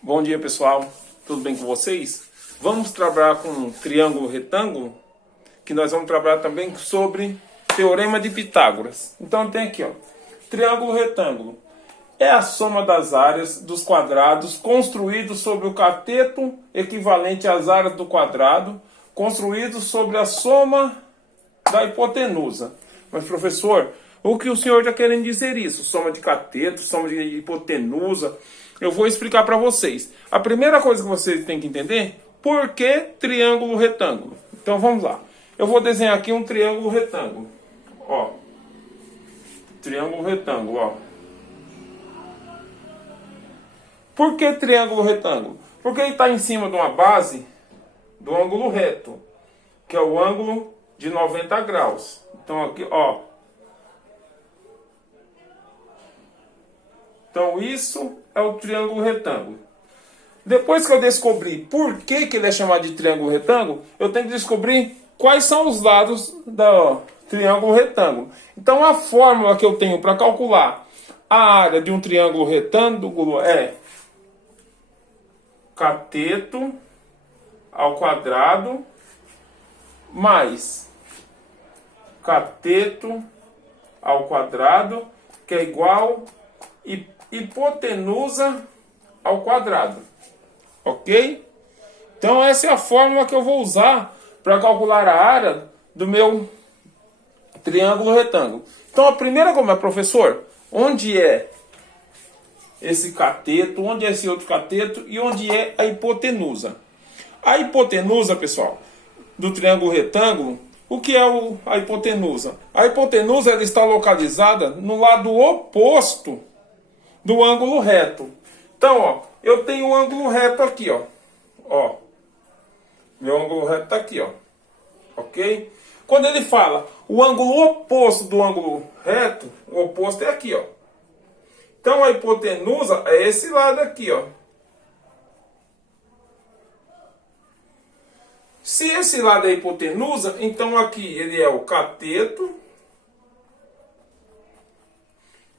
Bom dia, pessoal, tudo bem com vocês? Vamos trabalhar com um triângulo retângulo, que nós vamos trabalhar também sobre Teorema de Pitágoras. Então tem aqui, ó, triângulo retângulo. É a soma das áreas dos quadrados construídos sobre o cateto equivalente às áreas do quadrado, construídos sobre a soma da hipotenusa. Mas, professor, o que o senhor está querendo dizer isso? Soma de cateto, soma de hipotenusa. Eu vou explicar para vocês. A primeira coisa que vocês têm que entender, por que triângulo retângulo? Então vamos lá. Eu vou desenhar aqui um triângulo retângulo. Ó. Triângulo retângulo, ó. Por que triângulo retângulo? Porque ele está em cima de uma base do ângulo reto, que é o ângulo de 90 graus. Então aqui, ó. Então isso é o triângulo retângulo. Depois que eu descobri por que ele é chamado de triângulo retângulo, eu tenho que descobrir quais são os lados do triângulo retângulo. Então a fórmula que eu tenho para calcular a área de um triângulo retângulo é cateto ao quadrado mais cateto ao quadrado, que é igual a hipotenusa ao quadrado. Ok? Então essa é a fórmula que eu vou usar para calcular a área do meu triângulo retângulo. Então a primeira coisa, professor, onde é esse cateto, onde é esse outro cateto e onde é a hipotenusa? A hipotenusa, pessoal, do triângulo retângulo, o que é a hipotenusa? A hipotenusa ela está localizada no lado oposto do ângulo reto. Então, ó, eu tenho um ângulo reto aqui, ó. Ó. Meu ângulo reto está aqui, ó. Ok? Quando ele fala o ângulo oposto do ângulo reto, o oposto é aqui, ó. Então a hipotenusa é esse lado aqui, ó. Se esse lado é a hipotenusa, então aqui ele é o cateto.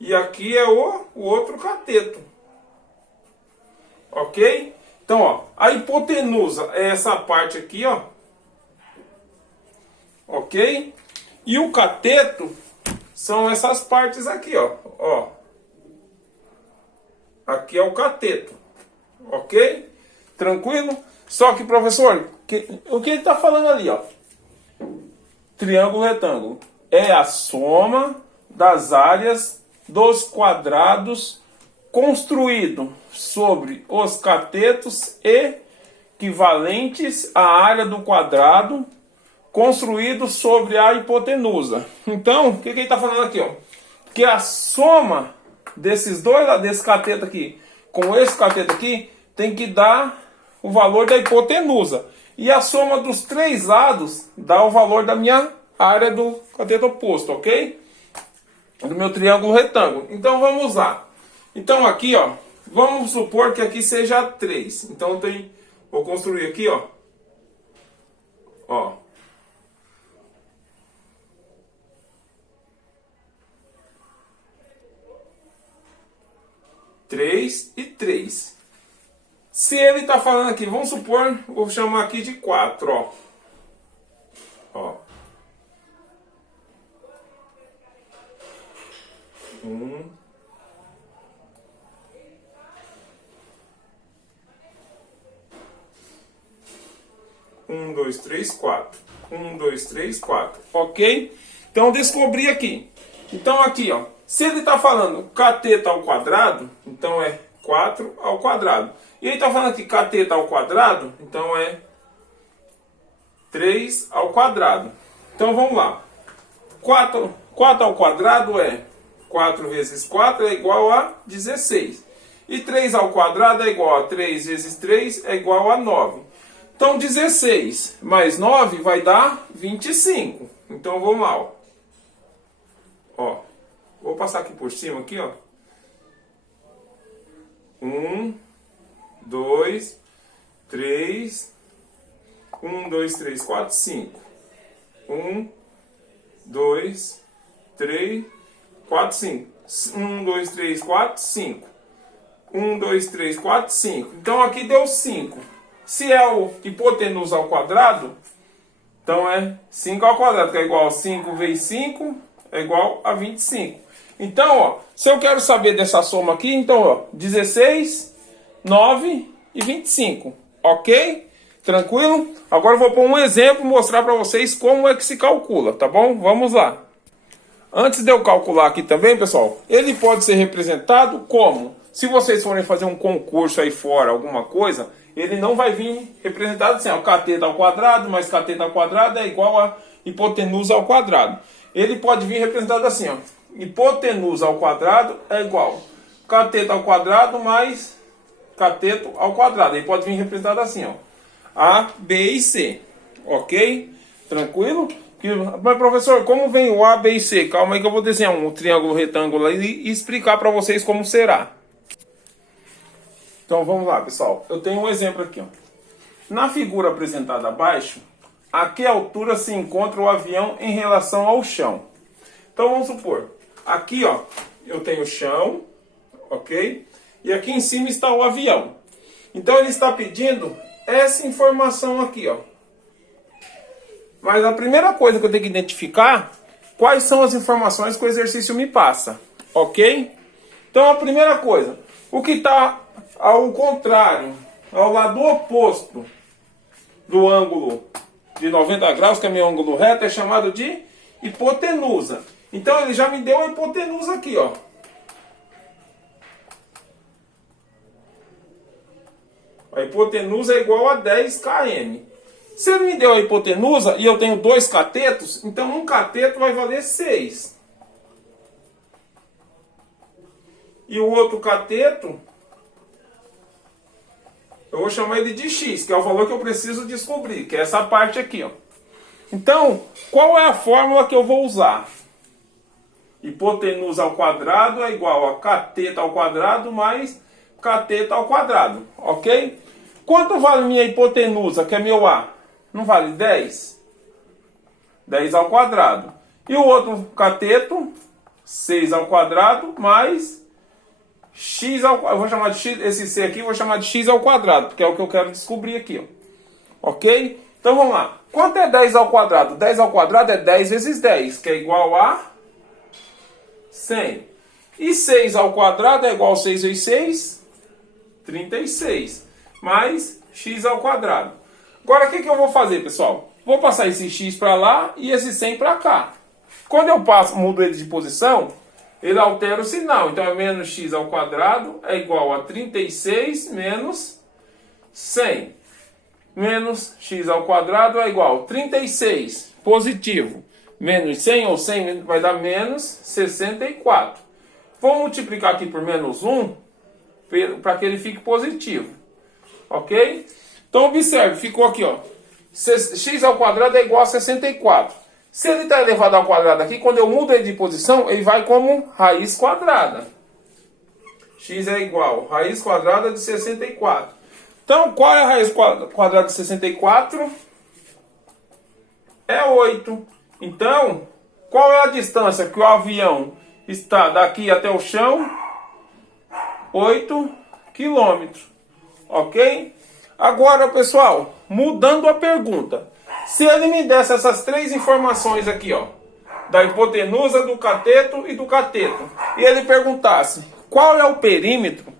E aqui é o outro cateto. Ok? Então, ó, a hipotenusa é essa parte aqui, ó. Ok? E o cateto são essas partes aqui, ó. Ó. Aqui é o cateto. Ok? Tranquilo? Só que, professor, o que ele está falando ali, ó? Triângulo retângulo. É a soma das áreas dos quadrados construído sobre os catetos equivalentes à área do quadrado construído sobre a hipotenusa. Então, o que ele está falando aqui, ó? Que a soma desses dois lados, desse cateto aqui com esse cateto aqui, tem que dar o valor da hipotenusa. E a soma dos três lados dá o valor da minha área do cateto oposto, ok? Do meu triângulo retângulo. Então vamos lá. Então aqui, ó, vamos supor que aqui seja 3. Então vou construir aqui, ó. Ó. Três e 3. Se ele está falando aqui, vamos supor, vou chamar aqui de 4, ó. Ó. 1, 2, 3, 4. 1, 2, 3, 4. Ok? Então descobri aqui. Então aqui, ó. Se ele está falando cateto ao quadrado, então é 4 ao quadrado. E ele está falando aqui cateto ao quadrado, então é 3 ao quadrado. Então vamos lá. 4 ao quadrado é 4 vezes 4 é igual a 16. E 3 ao quadrado é igual a 3 vezes 3 é igual a 9. Então 16 mais 9 vai dar 25. Então vamos lá, ó. Ó, vou passar aqui por cima aqui, ó. 1, 2, 3. 1, 2, 3, 4, 5. 1, 2, 3, 4, 5. 1, 2, 3, 4, 5. 1, 2, 3, 4, 5. Então aqui deu 5. Se é o hipotenusa ao quadrado, então é 5 ao quadrado, que é igual a 5 vezes 5, é igual a 25. Então, ó, se eu quero saber dessa soma aqui, então, ó, 16, 9 e 25. Ok? Tranquilo? Agora eu vou pôr um exemplo e mostrar para vocês como é que se calcula, tá bom? Vamos lá. Antes de eu calcular aqui também, pessoal, ele pode ser representado como? Se vocês forem fazer um concurso aí fora, alguma coisa, ele não vai vir representado assim, ó, cateto ao quadrado mais cateto ao quadrado é igual a hipotenusa ao quadrado. Ele pode vir representado assim, ó, hipotenusa ao quadrado é igual cateto ao quadrado mais cateto ao quadrado. Ele pode vir representado assim, ó, A, B e C, ok? Tranquilo? Mas professor, como vem o A, B e C? Calma aí que eu vou desenhar um triângulo retângulo aí e explicar para vocês como será. Então vamos lá, pessoal. Eu tenho um exemplo aqui, ó. Na figura apresentada abaixo, a que altura se encontra o avião em relação ao chão? Então vamos supor, aqui, ó, eu tenho o chão, ok? E aqui em cima está o avião. Então ele está pedindo essa informação aqui, ó. Mas a primeira coisa que eu tenho que identificar, quais são as informações que o exercício me passa, ok? Então a primeira coisa, o que está ao contrário, ao lado oposto do ângulo de 90 graus, que é meu ângulo reto, é chamado de hipotenusa. Então ele já me deu a hipotenusa aqui, ó. A hipotenusa é igual a 10 km. Se ele me deu a hipotenusa e eu tenho 2 catetos, então um cateto vai valer 6. E o outro cateto, eu vou chamar ele de x, que é o valor que eu preciso descobrir, que é essa parte aqui, ó. Então, qual é a fórmula que eu vou usar? Hipotenusa ao quadrado é igual a cateto ao quadrado mais cateto ao quadrado, ok? Quanto vale minha hipotenusa, que é meu A? Não vale 10? 10 ao quadrado. E o outro cateto, 6 ao quadrado mais x ao quadrado. Eu vou chamar de x, esse c aqui eu vou chamar de x ao quadrado, porque é o que eu quero descobrir aqui, ó. Ok? Então vamos lá. Quanto é 10 ao quadrado? 10 ao quadrado é 10 vezes 10, que é igual a 100. E 6 ao quadrado é igual a 6 vezes 6, 36. Mais x ao quadrado. Agora o que eu vou fazer, pessoal? Vou passar esse x para lá e esse 100 para cá. Quando eu mudo ele de posição, ele altera o sinal. Então é menos x ao quadrado é igual a 36 menos 100. Menos x ao quadrado é igual a 36 positivo menos 100, ou 100 vai dar menos 64. Vou multiplicar aqui por menos 1 para que ele fique positivo. Ok? Então observe, ficou aqui, ó. X ao quadrado é igual a 64. Se ele está elevado ao quadrado aqui, quando eu mudo ele de posição, ele vai como raiz quadrada. X é igual a raiz quadrada de 64. Então, qual é a raiz quadrada de 64? É 8. Então, qual é a distância que o avião está daqui até o chão? 8 quilômetros. Ok? Agora, pessoal, mudando a pergunta. Se ele me desse essas três informações aqui, ó, da hipotenusa, do cateto e do cateto, e ele perguntasse qual é o perímetro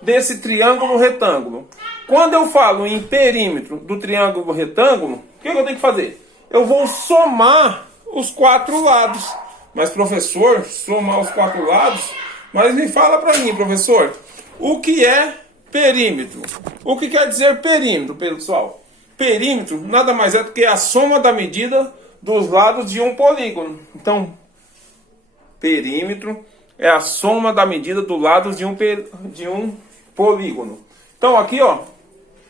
desse triângulo retângulo. Quando eu falo em perímetro do triângulo retângulo, o que eu tenho que fazer? Eu vou somar os 4 lados. Mas, professor, somar os 4 lados? Mas me fala para mim, professor, o que é perímetro? O que quer dizer perímetro, pessoal? Perímetro nada mais é do que a soma da medida dos lados de um polígono. Então, perímetro é a soma da medida dos lados de um polígono. Então, aqui, ó,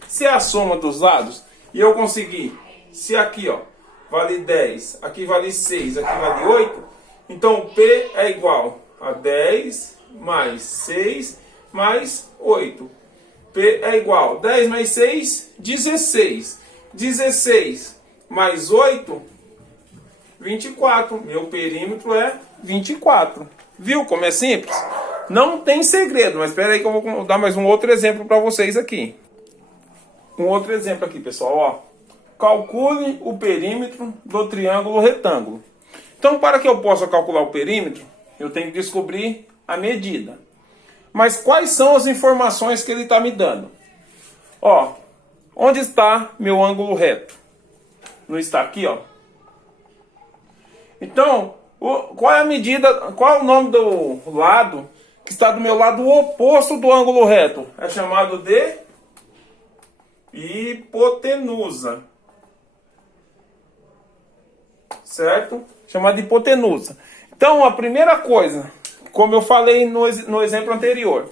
se é a soma dos lados, e eu conseguir, se aqui, ó, vale 10, aqui vale 6, aqui vale 8, então P é igual a 10 mais 6 mais 8. P é igual a 10 mais 6, 16. 16 mais 8, 24. Meu perímetro é 24. Viu como é simples? Não tem segredo, mas espera aí que eu vou dar mais um outro exemplo para vocês aqui. Um outro exemplo aqui, pessoal, ó. Calcule o perímetro do triângulo retângulo. Então, para que eu possa calcular o perímetro, eu tenho que descobrir a medida. Mas quais são as informações que ele está me dando? Ó, onde está meu ângulo reto? Não está aqui, ó. Então, qual é a medida, qual é o nome do lado que está do meu lado oposto do ângulo reto? É chamado de hipotenusa. Certo? Chamado de hipotenusa. Então, a primeira coisa, como eu falei no exemplo anterior,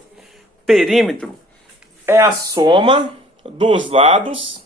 perímetro é a soma dos lados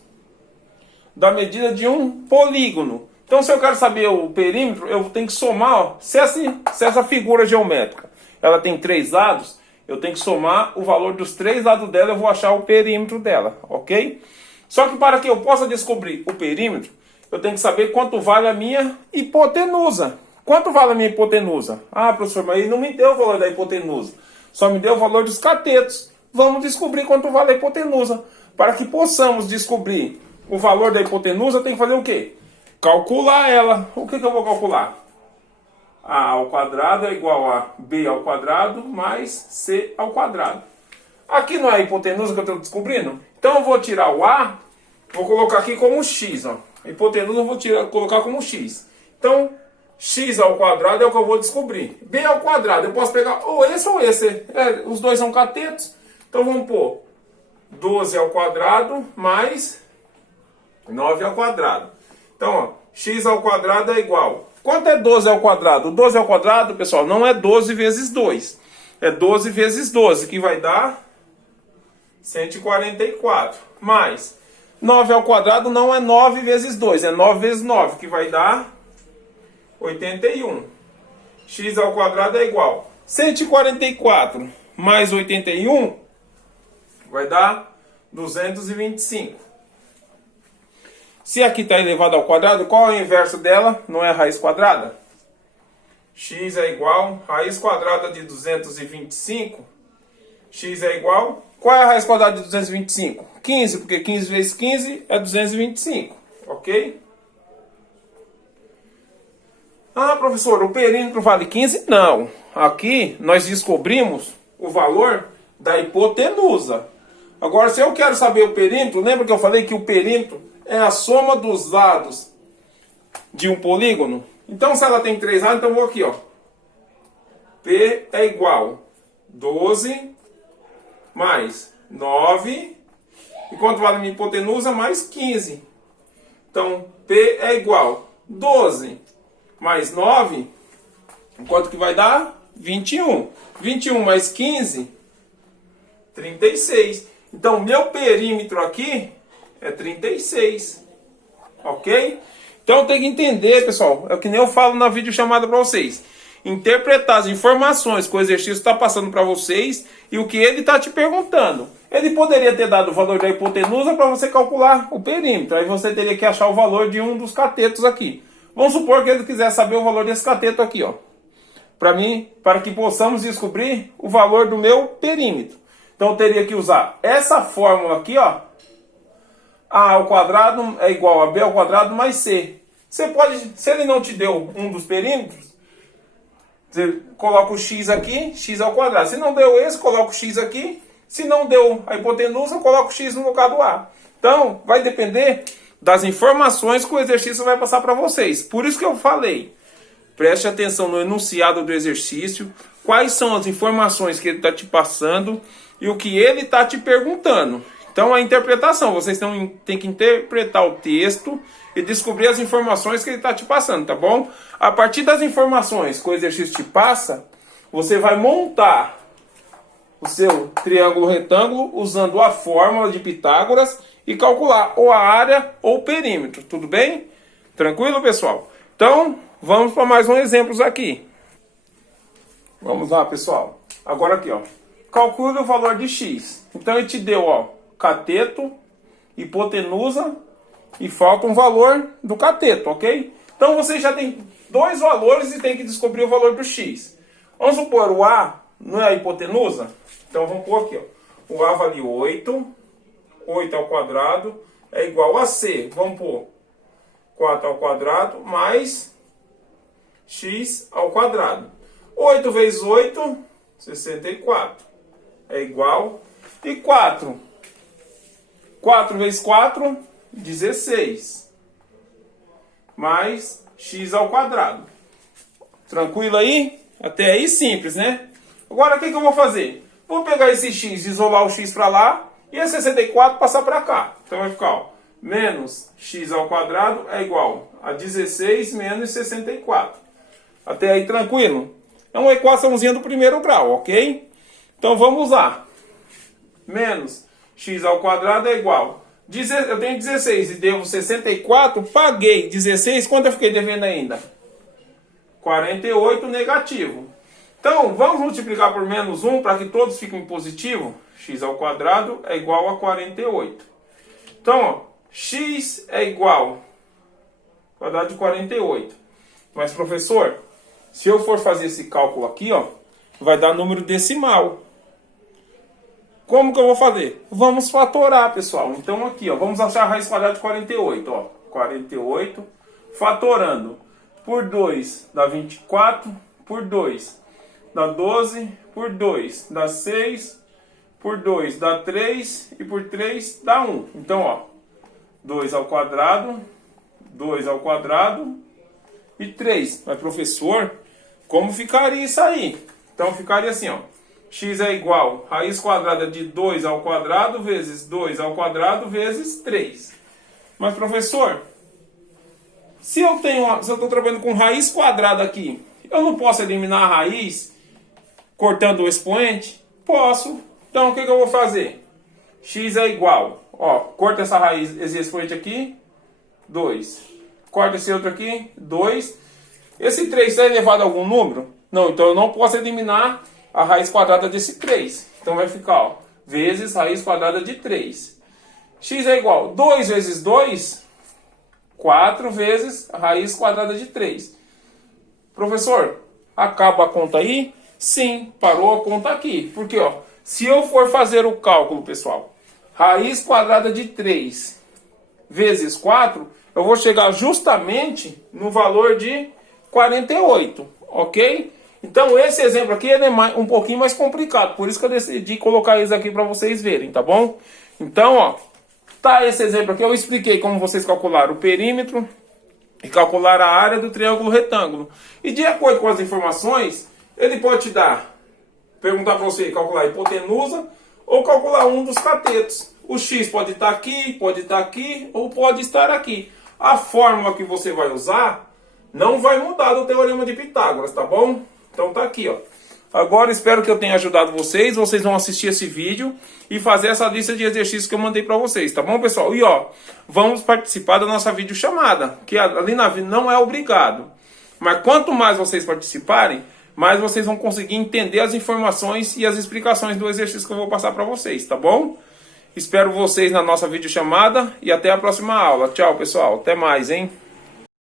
da medida de um polígono. Então, se eu quero saber o perímetro, eu tenho que somar, ó, se essa figura geométrica ela tem 3 lados, eu tenho que somar o valor dos 3 lados dela, eu vou achar o perímetro dela, ok? Só que para que eu possa descobrir o perímetro, eu tenho que saber quanto vale a minha hipotenusa. Quanto vale a minha hipotenusa? Ah, professor, mas ele não me deu o valor da hipotenusa, só me deu o valor dos catetos. Vamos descobrir quanto vale a hipotenusa. Para que possamos descobrir o valor da hipotenusa, tem que fazer o quê? Calcular ela. O que eu vou calcular? A ao quadrado é igual a B ao quadrado mais C ao quadrado. Aqui não é a hipotenusa que eu estou descobrindo? Então eu vou tirar o A, vou colocar aqui como X. Ó. A hipotenusa eu vou colocar como X. Então, X ao quadrado é o que eu vou descobrir. B ao quadrado, eu posso pegar ou esse. Os dois são catetos. Então vamos pôr 12 ao quadrado mais 9 ao quadrado. Então, ó, x ao quadrado é igual. Quanto é 12 ao quadrado? 12 ao quadrado, pessoal, não é 12 vezes 2. É 12 vezes 12, que vai dar 144. Mais 9 ao quadrado não é 9 vezes 2, é 9 vezes 9, que vai dar 81. X ao quadrado é igual. 144 mais 81 vai dar 225. Se aqui está elevado ao quadrado, qual é o inverso dela? Não é a raiz quadrada? X é igual a raiz quadrada de 225. X é igual... Qual é a raiz quadrada de 225? 15, porque 15 vezes 15 é 225. Ok? Ah, professor, o perímetro vale 15? Não. Aqui nós descobrimos o valor da hipotenusa. Agora, se eu quero saber o perímetro, lembra que eu falei que o perímetro é a soma dos lados de um polígono? Então, se ela tem 3 lados, então eu vou aqui, ó. P é igual 12 mais 9. E quanto vale a minha hipotenusa? Mais 15. Então, P é igual 12 mais 9. Quanto que vai dar? 21. 21 mais 15, 36. Então, meu perímetro aqui é 36. Ok? Então, tem que entender, pessoal. É o que nem eu falo na videochamada para vocês. Interpretar as informações que o exercício está passando para vocês e o que ele está te perguntando. Ele poderia ter dado o valor da hipotenusa para você calcular o perímetro. Aí você teria que achar o valor de um dos catetos aqui. Vamos supor que ele quiser saber o valor desse cateto aqui, ó. Para que possamos descobrir o valor do meu perímetro. Então eu teria que usar essa fórmula aqui, ó. A ao quadrado é igual a B ao quadrado mais C. Você pode, se ele não te deu um dos perímetros, você coloca o x aqui, x ao quadrado. Se não deu esse, coloca o x aqui. Se não deu a hipotenusa, coloca o x no lugar do A. Então, vai depender das informações que o exercício vai passar para vocês. Por isso que eu falei, preste atenção no enunciado do exercício, quais são as informações que ele está te passando e o que ele está te perguntando. Então, a interpretação, vocês têm que interpretar o texto e descobrir as informações que ele está te passando, tá bom? A partir das informações que o exercício te passa, você vai montar o seu triângulo retângulo usando a fórmula de Pitágoras e calcular ou a área ou o perímetro, tudo bem? Tranquilo, pessoal? Então, vamos para mais um exemplo aqui. Vamos lá, pessoal. Agora aqui, ó. Calcule o valor de x. Então, ele te deu, ó, cateto, hipotenusa e falta um valor do cateto, ok? Então, você já tem dois valores e tem que descobrir o valor do x. Vamos supor, o A Não é a hipotenusa? Então vamos pôr aqui, ó. O A vale 8. 8 ao quadrado é igual a C. Vamos pôr 4 ao quadrado mais x ao quadrado. 8 vezes 8, 64. É igual. E 4. 4 vezes 4, 16. Mais x ao quadrado. Tranquilo aí? Até aí simples, né? Agora o que eu vou fazer? Vou pegar esse x, isolar o x para lá e esse 64 passar para cá. Então vai ficar, ó, menos x ao quadrado é igual a 16 menos 64. Até aí tranquilo? É uma equaçãozinha do primeiro grau, ok? Então vamos lá. Menos x ao quadrado é igual. Eu tenho 16 e devo 64, paguei 16, quanto eu fiquei devendo ainda? 48 negativo. Então, vamos multiplicar por menos 1 para que todos fiquem positivo. X ao quadrado é igual a 48. Então, ó, x é igual ao quadrado de 48. Mas, professor, se eu for fazer esse cálculo aqui, ó, vai dar número decimal. Como que eu vou fazer? Vamos fatorar, pessoal. Então, aqui, ó, vamos achar a raiz quadrada de 48. Ó, 48 fatorando por 2 dá 24, por 2 dá 12, por 2 dá 6, por 2 dá 3 e por 3 dá 1. Então, ó, 2 ao quadrado e 3. Mas, professor, como ficaria isso aí? Então, ficaria assim, ó. X é igual a raiz quadrada de 2 ao quadrado vezes 2 ao quadrado vezes 3. Mas, professor, se eu estou trabalhando com raiz quadrada aqui, eu não posso eliminar a raiz cortando o expoente? Posso. Então, o que eu vou fazer? X é igual, ó, corta essa raiz, esse expoente aqui, 2. Corta esse outro aqui, 2. Esse 3 está elevado a algum número? Não, então eu não posso eliminar a raiz quadrada desse 3. Então vai ficar, ó, vezes raiz quadrada de 3. X é igual a 2 vezes 2, 4 vezes a raiz quadrada de 3. Professor, acaba a conta aí? Sim, parou a conta aqui. Porque, ó, se eu for fazer o cálculo, pessoal, raiz quadrada de 3 vezes 4, eu vou chegar justamente no valor de 48, ok? Então, esse exemplo aqui ele é um pouquinho mais complicado. Por isso que eu decidi colocar isso aqui para vocês verem, tá bom? Então, ó, tá esse exemplo aqui. Eu expliquei como vocês calcularam o perímetro e calcular a área do triângulo retângulo. E de acordo com as informações, ele pode te dar, perguntar para você calcular a hipotenusa ou calcular um dos catetos. O x pode estar aqui ou pode estar aqui. A fórmula que você vai usar não vai mudar do teorema de Pitágoras, tá bom? Então tá aqui, ó. Agora espero que eu tenha ajudado vocês. Vocês vão assistir esse vídeo e fazer essa lista de exercícios que eu mandei para vocês, tá bom, pessoal? E ó, vamos participar da nossa videochamada, que ali na vida não é obrigado. Mas quanto mais vocês participarem, mais vocês vão conseguir entender as informações e as explicações do exercício que eu vou passar para vocês, tá bom? Espero vocês na nossa videochamada e até a próxima aula. Tchau, pessoal. Até mais, hein?